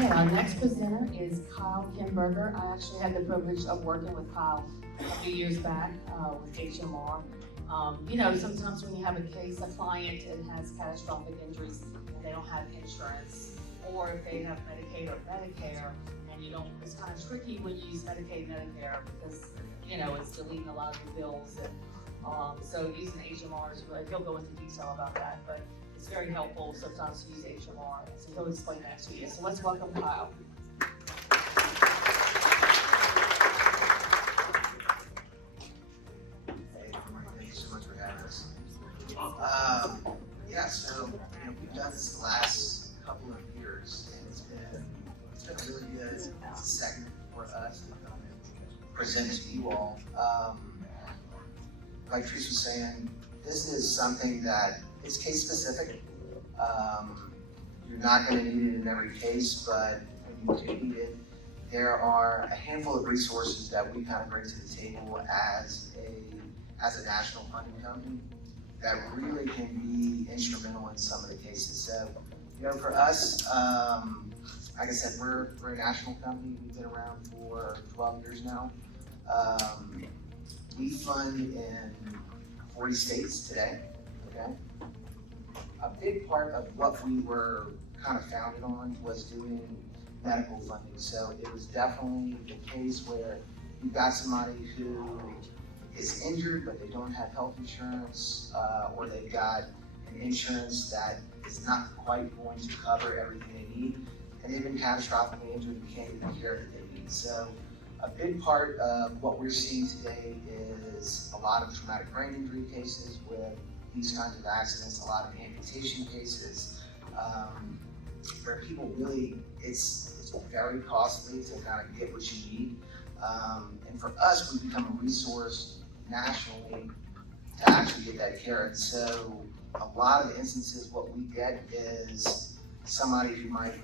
Okay, our next presenter is Kyle Kimberger. I actually had the privilege of working with Kyle a few years back with HMR. Sometimes when you have a case, a client that has catastrophic injuries and they don't have insurance, or if they have Medicaid or Medicare, and it's kind of tricky when you use Medicaid and Medicare because, it's deleting a lot of the bills. And so using HMR is really, he'll go into detail about that, but it's very helpful sometimes to use HMR, so he'll explain that to you. So let's welcome Kyle. Thank you so much for having us. We've done this the last couple of years, and it's been a really good segment for us to come and present to you all. Like Teresa was saying, this is something that is case specific. You're not going to need it in every case, but when you do need it, there are a handful of resources that we kind of bring to the table as a national funding company that really can be instrumental in some of the cases. So, for us, like I said, we're a national company. We've been around for 12 years now. We fund in 40 states today, okay? A big part of what we were kind of founded on was doing medical funding. So it was definitely the case where you've got somebody who is injured, but they don't have health insurance, or they've got an insurance that is not quite going to cover everything they need, and they've been catastrophically injured and can't get the care that they need. So a big part of what we're seeing today is a lot of traumatic brain injury cases with these kinds of accidents, a lot of amputation cases, where people really, it's very costly to kind of get what you need. And for us, we become a resource nationally to actually get that care. And so a lot of the instances, what we get is somebody who might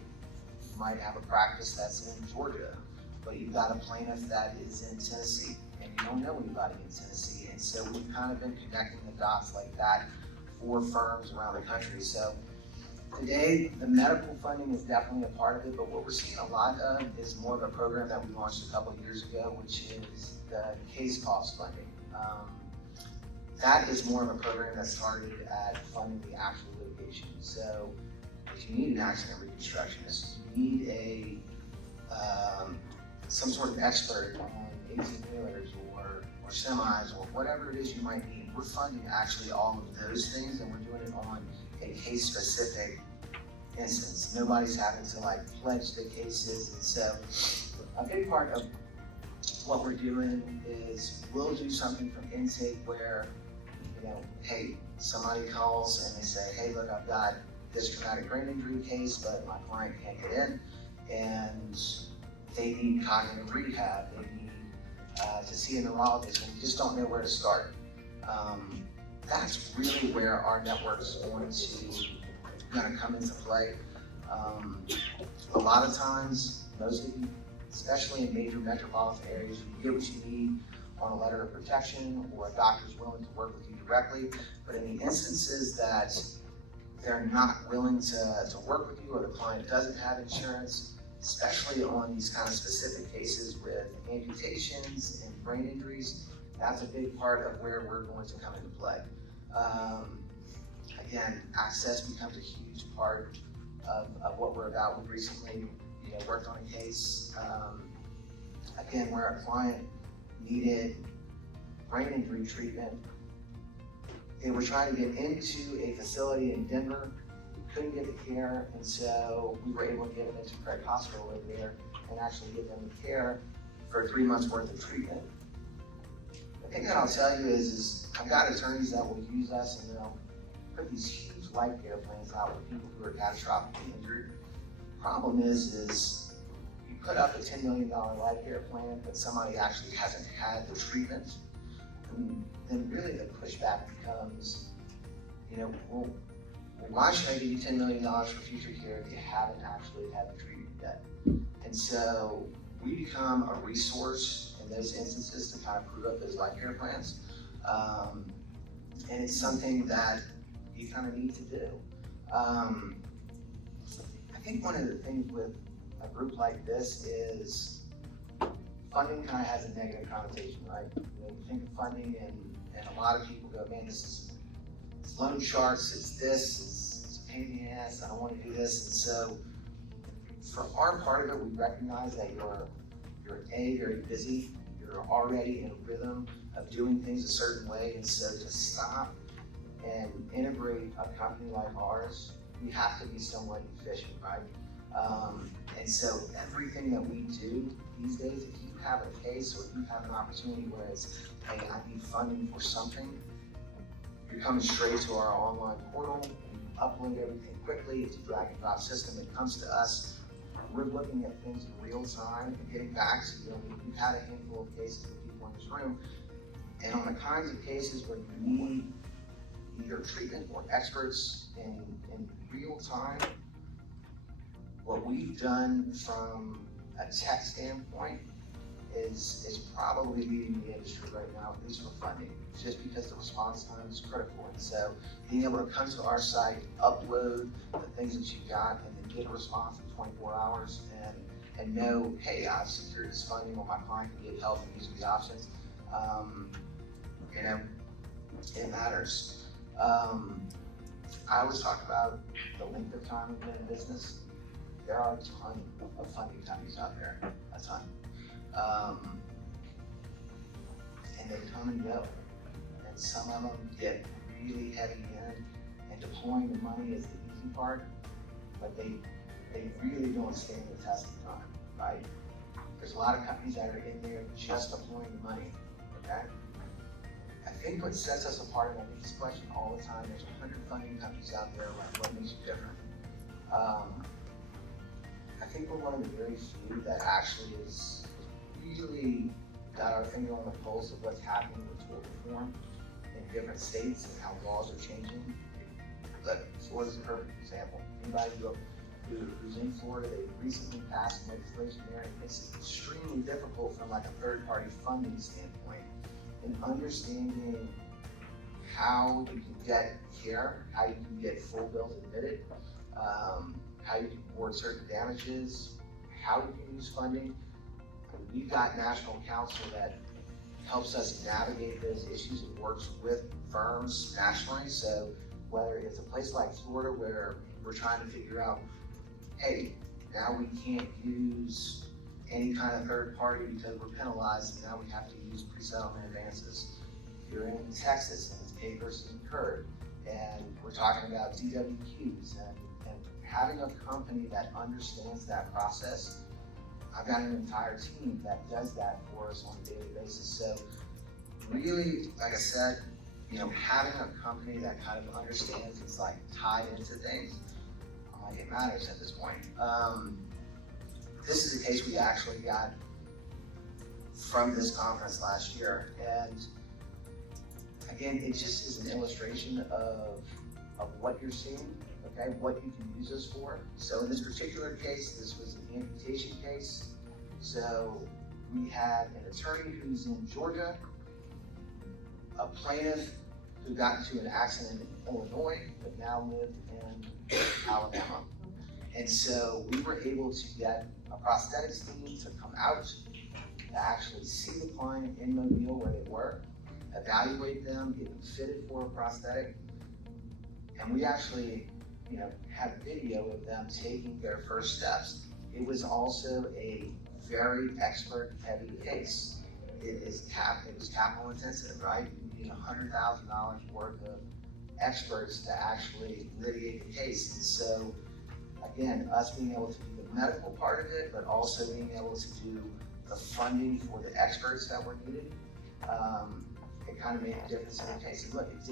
have a practice that's in Georgia, but you've got a plaintiff that is in Tennessee, and you don't know anybody in Tennessee. And so we've kind of been connecting the dots like that for firms around the country. So today, the medical funding is definitely a part of it, but what we're seeing a lot of is more of a program that we launched a couple of years ago, which is the case cost funding. That is more of a program that's targeted at funding the actual litigation. So if you need an accident reconstructionist, you need some sort of expert on 18-wheelers or semis or whatever it is you might need. We're funding actually all of those things, and we're doing it on a case-specific instance. Nobody's having to pledge the cases, and so a big part of what we're doing is we'll do something from intake where, hey, somebody calls and they say, hey, look, I've got this traumatic brain injury case, but my client can't get in, and they need cognitive rehab, they need to see a neurologist, and you just don't know where to start. That's really where our network's going to come into play. A lot of times, most of you, especially in major metropolitan areas, you get what you need on a letter of protection, or a doctor's willing to work with you directly. But in the instances that they're not willing to work with you, or the client doesn't have insurance, especially on these kind of specific cases with amputations and brain injuries, that's a big part of where we're going to come into play. Again, access becomes a huge part of what we're about. We recently worked on a case, again, where a client needed brain injury treatment. They were trying to get into a facility in Denver, couldn't get the care, and so we were able to get them into Craig Hospital over there and actually give them the care for 3 months worth of treatment. The thing that I'll tell you is I've got attorneys that will use us, and they'll put these huge life care plans out with people who are catastrophically injured. Problem is you put up a $10 million life care plan, but somebody actually hasn't had the treatment, and then really the pushback becomes, well, why should I give you $10 million for future care if you haven't actually had the treatment yet? And so we become a resource in those instances to kind of prove up those life care plans. And it's something that you kind of need to do. I think one of the things with a group like this is, funding kind of has a negative connotation, right? You know, you think of funding and a lot of people go, man, it's loan sharks, it's a pain in the ass, I don't want to do this. And so for our part of it, we recognize that you're very busy, you're already in a rhythm of doing things a certain way, and so to stop and integrate a company like ours, we have to be somewhat efficient, right? And so everything that we do these days, if you have a case or if you have an opportunity where it's, hey, I need funding for something, you're coming straight to our online portal, you upload everything quickly, it's a drag and drop system, it comes to us. We're looking at things in real time and getting back to, you know, we've had a handful of cases with people in this room, and on the kinds of cases where you need either treatment or experts in real time, what we've done from a tech standpoint is probably leading the industry right now, at least for funding, just because the response time is critical. And so being able to come to our site, upload the things that you got, and then get a response in 24 hours and know, hey, I've secured this funding, or my client can get help, and these are the options. You know, it matters. I always talk about the length of time we've been in business. There are a ton of funding companies out there, a ton. And they come and go. And some of them get really heavy in, and deploying the money is the easy part, but they really don't stand the test of time, right? There's a lot of companies that are in there just deploying the money, okay? I think what sets us apart, and I get this question all the time, there's 100 funding companies out there, like, what makes you different? I think we're one of the very few that actually is really got our finger on the pulse of what's happening with tort reform in different states and how laws are changing. Look, Florida's a perfect example. Anybody who's in Florida, they recently passed legislation there, and it's extremely difficult from like a third-party funding standpoint in understanding how you can get care, how you can get full bills admitted, how you can award certain damages, how you can use funding. We've got national counsel that helps us navigate those issues and works with firms nationally. So whether it's a place like Florida where we're trying to figure out, hey, now we can't use any kind of third party because we're penalized, and now we have to use pre-settlement advances. If you're in Texas and it's paid versus incurred, and we're talking about DWQs and having a company that understands that process. I've got an entire team that does that for us on a daily basis. So really, like I said, you know, having a company that kind of understands it's like tied into things, it matters at this point. This is a case we actually got from this conference last year. And again, it just is an illustration of what you're seeing, okay, what you can use us for. So in this particular case, this was an amputation case. So we had an attorney who's in Georgia, a plaintiff who got into an accident in Illinois, but now lived in Alabama. And so we were able to get a prosthetics team to come out, to actually see the client in Mobile where they were, evaluate them, get them fitted for a prosthetic. And we actually, you know, have video of them taking their first steps. It was also a very expert heavy case. It was capital intensive, right? You need $100,000 worth of experts to actually litigate the case. And so again, us being able to do the medical part of it, but also being able to do the funding for the experts that were needed, it kind of made a difference in the case. And look, it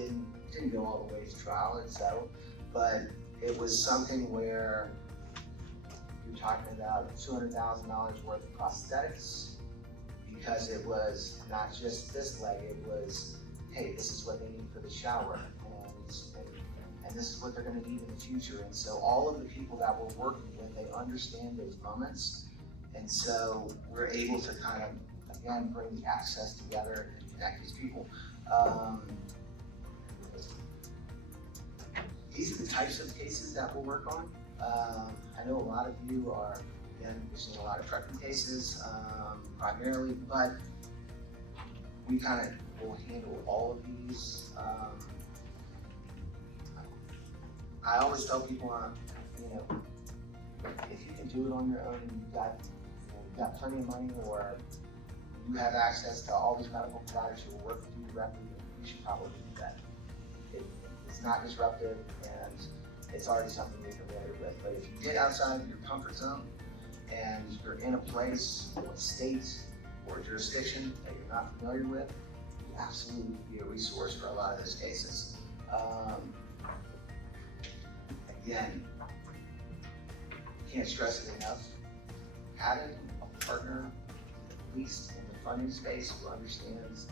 didn't go all the way to trial and settle, but it was something where you're talking about $200,000 worth of prosthetics, because it was not just this leg, it was, hey, this is what they need for the shower, and this is what they're going to need in the future. And so all of the people that we're working with, they understand those moments, and so we're able to kind of, again, bring the access together and connect these people. These are the types of cases that we'll work on. I know a lot of you are again, we're seeing a lot of trucking cases, primarily, but we kind of will handle all of these. I always tell people, if you can do it on your own and you've got plenty of money, or you have access to all these medical providers who will work with you directly, you should probably do that. It's not disruptive, and it's already something you're familiar with. But if you get outside of your comfort zone and you're in a place or a state or a jurisdiction that you're not familiar with, you absolutely be a resource for a lot of those cases. Again, can't stress it enough. Having a partner, at least in the funding space, who understands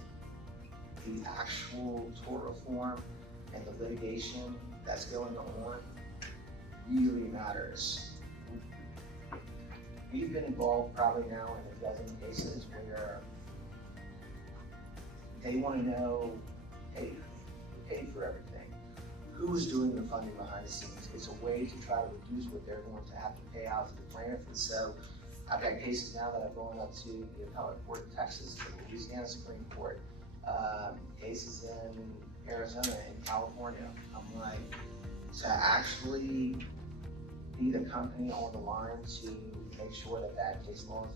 the actual tort reform and the litigation that's going on really matters. We've been involved probably now in a dozen cases where they want to know, hey, who paid for everything? Who's doing the funding behind the scenes? It's a way to try to reduce what they're going to have to pay out to the plaintiff. And so I've got cases now that are going up to the appellate court in Texas, to the Louisiana Supreme Court, cases in Arizona and California. I'm like, to actually be the company on the line to make sure that that case law is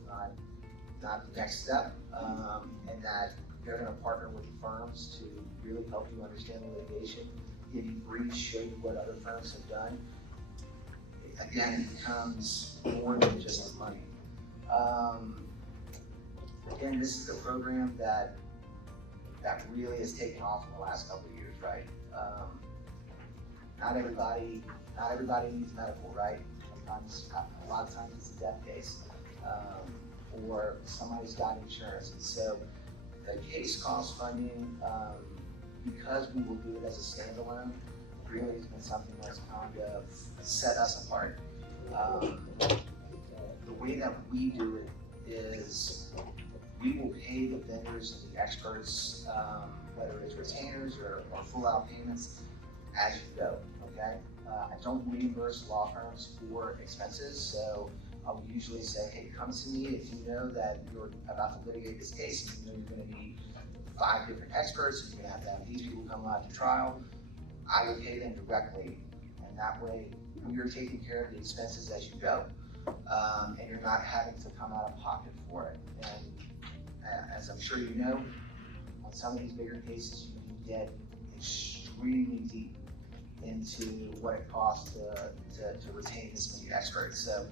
not the next step, and that they're going to partner with the firms to really help you understand the litigation, give you briefs, show you what other firms have done. Again, it becomes more than just the money. Again, this is a program that really has taken off in the last couple of years, right? Not everybody needs medical, right? Sometimes, a lot of times it's a death case, or somebody's got insurance. And so the case cost funding, because we will do it as a standalone, really has been something that's kind of set us apart. The way that we do it is we will pay the vendors and the experts, whether it's retainers or full out payments, as you go, okay? I don't reimburse law firms for expenses, so I'll usually say, hey, come to me if you know that you're about to litigate this case and you know you're gonna need 5 different experts, and you're gonna have to have these people come live to trial. I will pay them directly, and that way you're taking care of the expenses as you go, and you're not having to come out of pocket for it. And as I'm sure you know, on some of these bigger cases, you can get extremely deep into what it costs to retain this many experts. So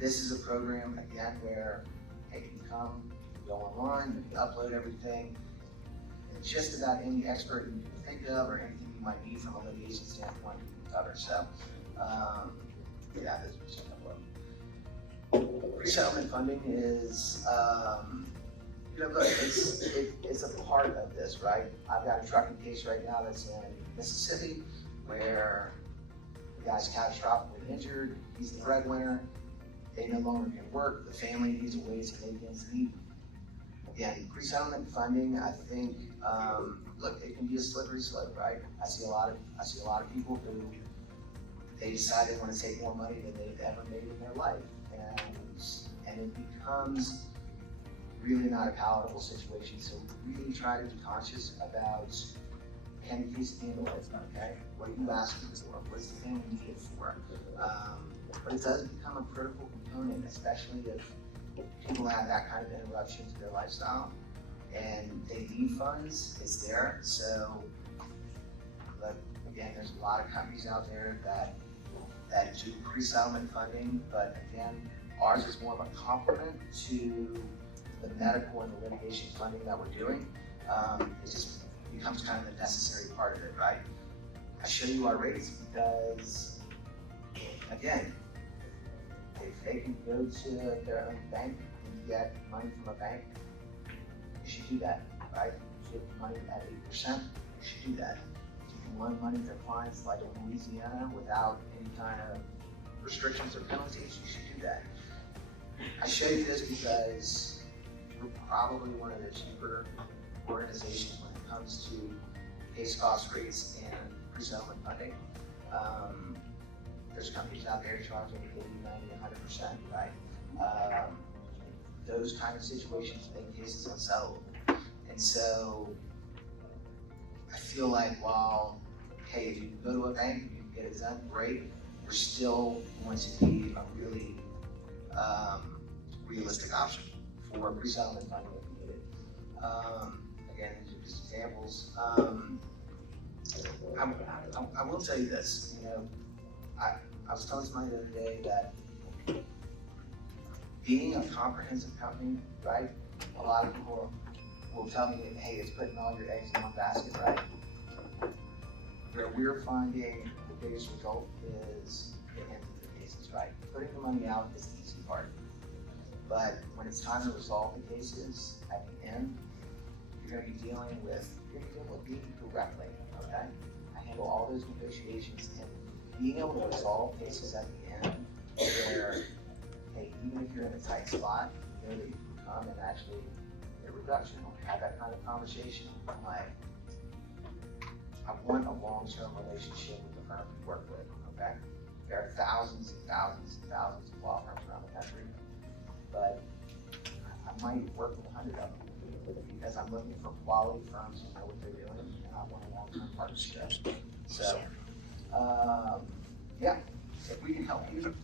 this is a program, again, where hey, you can come, you go online, you upload everything, and just about any expert you can think of or anything you might need from a litigation standpoint you can cover. So yeah, this was a couple of them. Pre-settlement funding is, look, it's a part of this, right? I've got a trucking case right now that's in Mississippi where the guy's catastrophically injured, he's the breadwinner, they no longer can work, the family needs a way to make ends meet. Again, pre-settlement funding, I think, look, it can be a slippery slope, right? I see a lot of people who they decide they want to take more money than they've ever made in their life, and it becomes really not a palatable situation. So we really try to be conscious about, can the case handle it, okay? What are you asking for? What's the family need it for? But it does become a critical component, especially if people have that kind of interruption to their lifestyle and they need funds, it's there. So, but again, there's a lot of companies out there that do pre-settlement funding, but again, ours is more of a complement to the medical and the litigation funding that we're doing. It just becomes kind of a necessary part of it, right? I show you our rates because, again, if they can go to their own bank and get money from a bank, you should do that, right? If you get money at 8%, you should do that. If you can loan money to clients like in Louisiana without any kind of restrictions or penalties, you should do that. I show you this because we're probably one of the cheaper organizations when it comes to case cost rates and pre-settlement funding. there's companies out there charging 80, 90, 100%, right? Those kind of situations make cases unsettled. And so I feel like while, hey, if you can go to a bank and you can get it done, great, we're still going to need a really realistic option for pre-settlement funding if needed. Again, these are just examples. I will tell you this, you know, I was telling somebody the other day that being a comprehensive company, right, a lot of people will tell me, hey, it's putting all your eggs in one basket, right? Where we're finding the biggest result is getting into the cases, right? Putting the money out is the easy part. But when it's time to resolve the cases at the end, you're gonna be dealing with me directly, okay? I handle all those negotiations, and being able to resolve cases at the end where, hey, even if you're in a tight spot, you know that you can come and actually get a reduction or have that kind of conversation. I'm like, I want a long-term relationship with the firm we work with, okay? There are thousands and thousands and thousands of law firms around the country, but I might work with 100 of them because I'm looking for quality firms who know what they're doing, and I want a long-term partnership. So, yeah, if we can help you,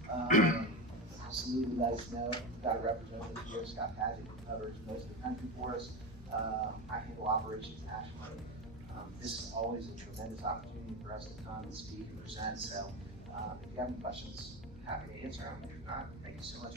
absolutely let us know. We've got a representative here, Scott Padgett, who covers most of the country for us. I handle operations nationally. This is always a tremendous opportunity for us to come and speak and present. So if you have any questions, happy to answer them. If not, thank you so much.